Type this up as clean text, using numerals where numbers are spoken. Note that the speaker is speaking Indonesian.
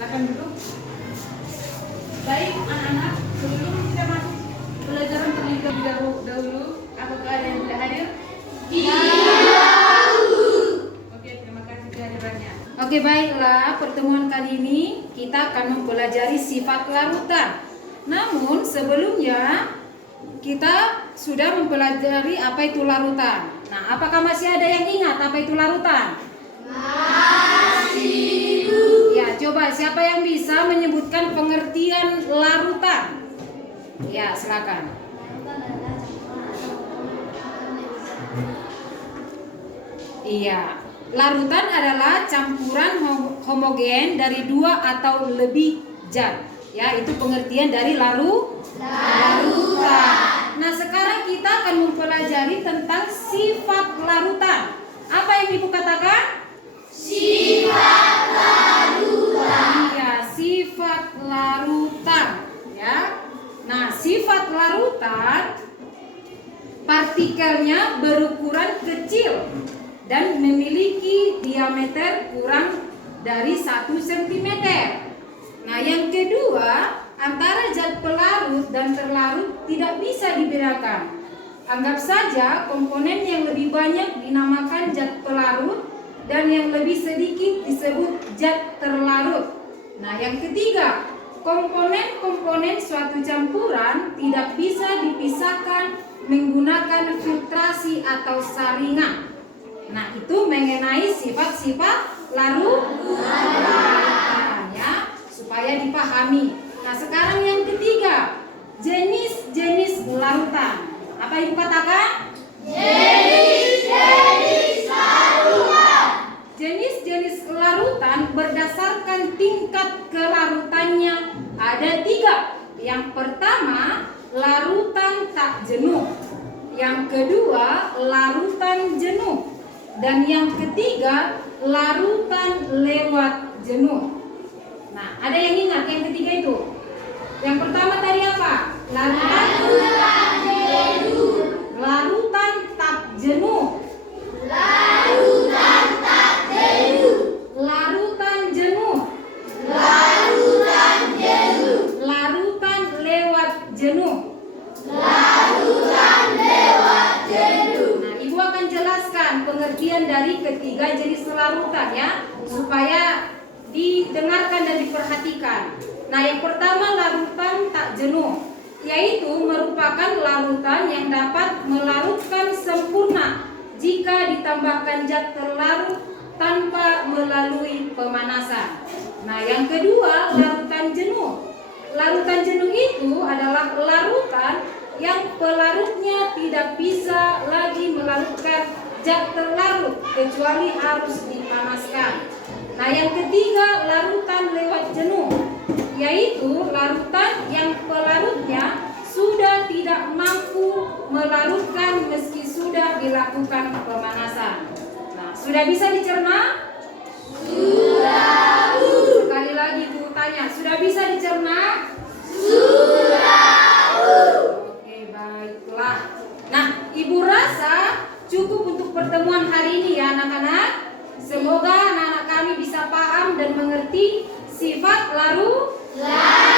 Silakan duduk. Baik anak-anak, sebelum kita masuk pelajaran terlebih dahulu, apakah ada yang tidak hadir? Oke, terima kasih kehadirannya. Oke, baiklah, pertemuan kali ini kita akan mempelajari sifat larutan. Namun sebelumnya kita sudah mempelajari apa itu larutan. Nah, apakah masih ada yang ingat apa itu larutan? Masih. Ya, coba siapa yang bisa menyebutkan pengertian larutan? Ya, silakan. Iya, larutan adalah campuran homogen dari dua atau lebih zat. Ya, itu pengertian dari larutan. Nah, sekarang kita akan mempelajari tentang sifat larutan. Apa yang Ibu katakan? Sifat larutan. Iya, sifat larutan. Ya. Nah, sifat larutan partikelnya berukuran kecil dan memiliki diameter kurang dari 1 cm. Nah, yang kedua, antara zat pelarut dan terlarut tidak bisa dibedakan. Anggap saja komponen yang lebih banyak dinamakan zat pelarut dan yang lebih sedikit disebut zat terlarut. Nah, yang ketiga, komponen-komponen suatu campuran tidak bisa dipisahkan menggunakan filtrasi atau saringan. Nah, itu mengenai sifat-sifat larutan ya, supaya dipahami. Nah, sekarang yang ketiga, jenis-jenis larutan. Apa Ibu katakan? Jenis-jenis larutan. Jenis-jenis larutan berdasarkan tingkat kelarutannya ada 3. Yang pertama, larutan tak jenuh. Yang kedua, larutan jenuh. Dan yang ketiga, larutan lewat jenuh. Nah, ada yang ingat yang ketiga itu? Yang pertama tadi apa? Larutan jenuh. Larutan tak jenuh. Larutan tak jenuh. Larutan jenuh. Larutan jenuh. Larutan lewat jenuh. Larutan lewat jenuh. Nah, Ibu akan jelaskan pengertian dari ketiga jenis larutan ya, supaya didengarkan dan diperhatikan. Nah, yang pertama larutan tak jenuh, yaitu merupakan larutan yang dapat melarutkan sempurna jika ditambahkan zat terlarut tanpa melalui pemanasan. Nah, yang kedua larutan jenuh. Larutan jenuh itu adalah larutan yang pelarutnya tidak bisa lagi melarutkan zat terlarut kecuali harus dipanaskan. Nah, yang ketiga larutan lewat jenuh, yaitu larutan yang pelarutnya sudah tidak mampu melarutkan meski sudah dilakukan pemanasan. Nah, sudah bisa dicerna? Sudah. Sekali lagi Bu tanya, sudah bisa dicerna? Sudah. Oke, baiklah. Nah, Ibu rasa cukup untuk pertemuan hari ini ya anak-anak. Semoga anak-anak kami bisa paham dan mengerti sifat larutan.